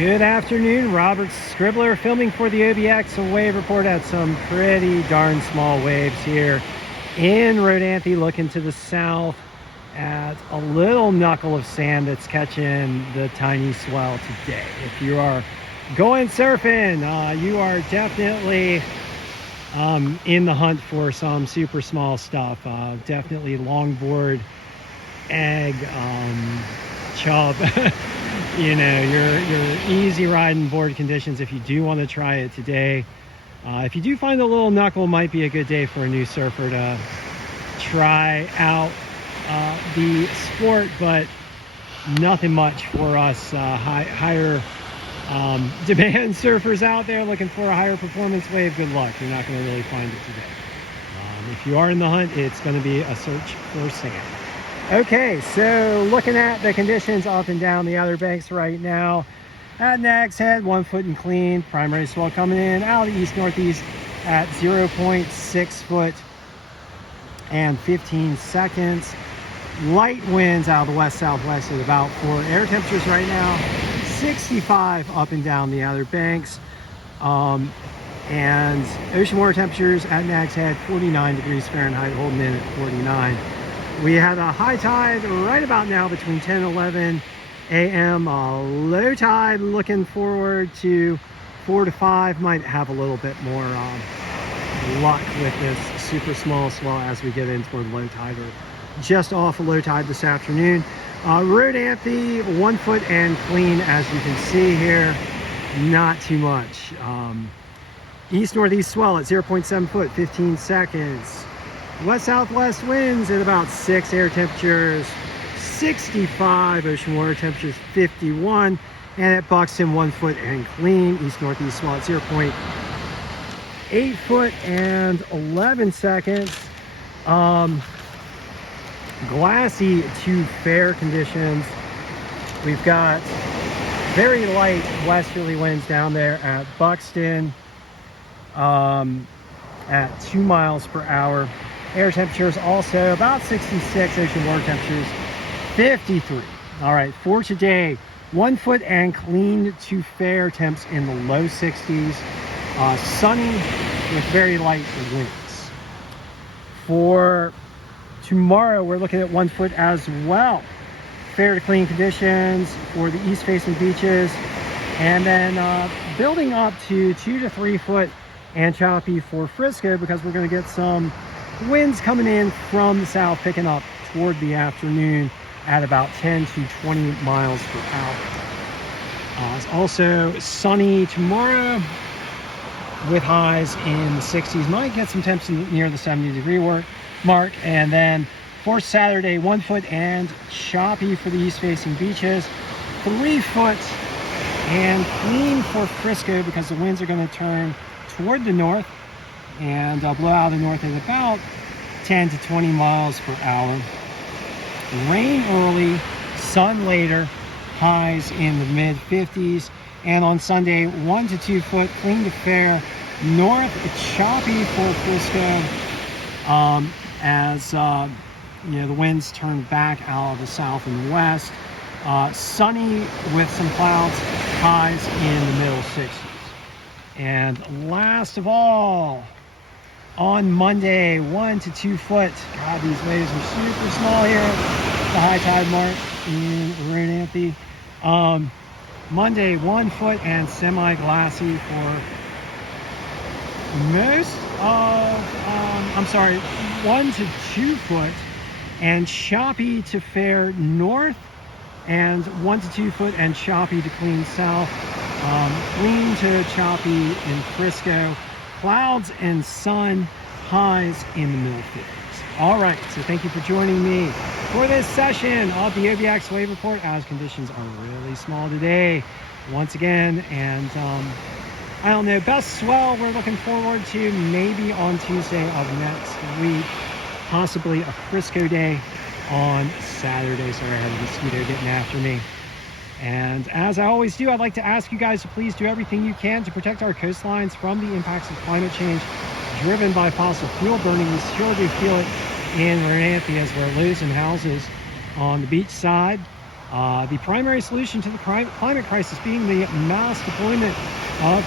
Good afternoon, Robert Scribbler filming for the OBX wave report at some pretty darn small waves here in Rodanthe, looking to the south at a little knuckle of sand that's catching the tiny swell today. If you are going surfing, you are definitely in the hunt for some super small stuff. Definitely longboard, egg, chub. You know, your easy riding board conditions if you do want to try it today. If you do find a little knuckle, might be a good day for a new surfer to try out the sport, but nothing much for us higher demand surfers out there looking for a higher performance wave. Good luck, you're not going to really find it today. If you are in the hunt, it's going to be a search for sand. Okay, so looking at the conditions up and down the Outer Banks right now. At Nag's Head, 1 foot and clean. Primary swell coming in out of the east-northeast at 0.6 foot and 15 seconds. Light winds out of the west-southwest at about 4. Air temperatures right now, 65 up and down the Outer Banks. And ocean water temperatures at Nag's Head, 49 degrees Fahrenheit, holding in at 49. We had a high tide right about now between 10 and 11 a.m. Low tide looking forward to 4 to 5. Might have a little bit more luck with this super small swell as we get in toward low tide or just off of low tide this afternoon. Rodanthe, 1 foot and clean, as you can see here. Not too much. East-northeast swell at 0.7 foot, 15 seconds. West-southwest winds at about 6, air temperatures 65, ocean water temperatures 51, and at Buxton, 1 foot and clean. East-northeast swell at 0.8 foot and 11 seconds. Glassy to fair conditions. We've got very light westerly winds down there at Buxton at 2 miles per hour. Air temperatures also about 66, ocean water temperatures 53. All right, for today, 1 foot and clean to fair, temps in the low 60s. Sunny with very light winds. For tomorrow, we're looking at 1 foot as well. Fair to clean conditions for the east-facing beaches. And then building up to 2 to 3 foot and choppy for Frisco, because we're going to get some winds coming in from the south, picking up toward the afternoon at about 10 to 20 miles per hour. It's also sunny tomorrow with highs in the 60s. Might get some temps near the 70-degree mark. And then for Saturday, 1 foot and choppy for the east-facing beaches. 3 foot and clean for Frisco, because the winds are going to turn toward the north and blow out of the north at about 10 to 20 miles per hour. Rain early, sun later, highs in the mid 50s. And on Sunday, 1 to 2 foot, clean to fair, north, choppy for Frisco, as you know, the winds turn back out of the south and west. Sunny with some clouds, highs in the middle 60s. And last of all, on Monday, 1 to 2 foot. God, these waves are super small here at the high tide mark in Rodanthe. Monday, 1 foot and semi-glassy for most of, 1 to 2 foot and choppy to fair north, and 1 to 2 foot and choppy to clean south. Clean to choppy in Frisco. Clouds and sun, highs in the middle 50s. All right, so thank you for joining me for this session of the OBX Wave Report, as conditions are really small today once again. And I don't know, best swell we're looking forward to maybe on Tuesday of next week, possibly a Frisco day on Saturday. Sorry, I had a mosquito getting after me. And as I always do, I'd like to ask you guys to please do everything you can to protect our coastlines from the impacts of climate change driven by fossil fuel burning. We sure do feel it in Rodanthe as we're losing houses on the beach side The primary solution to the climate crisis being the mass deployment of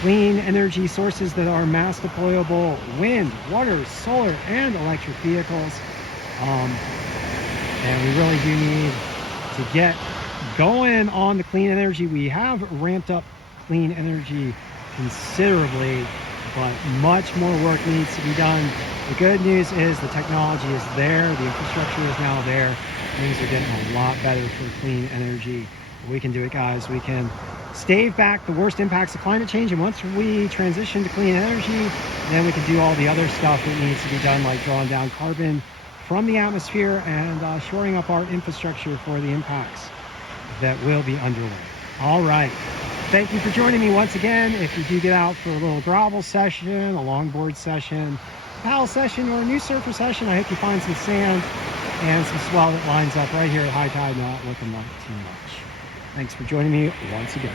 clean energy sources that are mass deployable: wind, water, solar, and electric vehicles. And we really do need to get going on the clean energy. We have ramped up clean energy considerably, but much more work needs to be done. The good news is the technology is there, the infrastructure is now there. Things are getting a lot better for clean energy. We can do it, guys. We can stave back the worst impacts of climate change, and once we transition to clean energy, then we can do all the other stuff that needs to be done, like drawing down carbon from the atmosphere and shoring up our infrastructure for the impacts that will be underway. All right. Thank you for joining me once again. If you do get out for a little gravel session, a longboard session, paddle session, or a new surfer session, I hope you find some sand and some swell that lines up right here at high tide, not looking like too much. Thanks for joining me once again.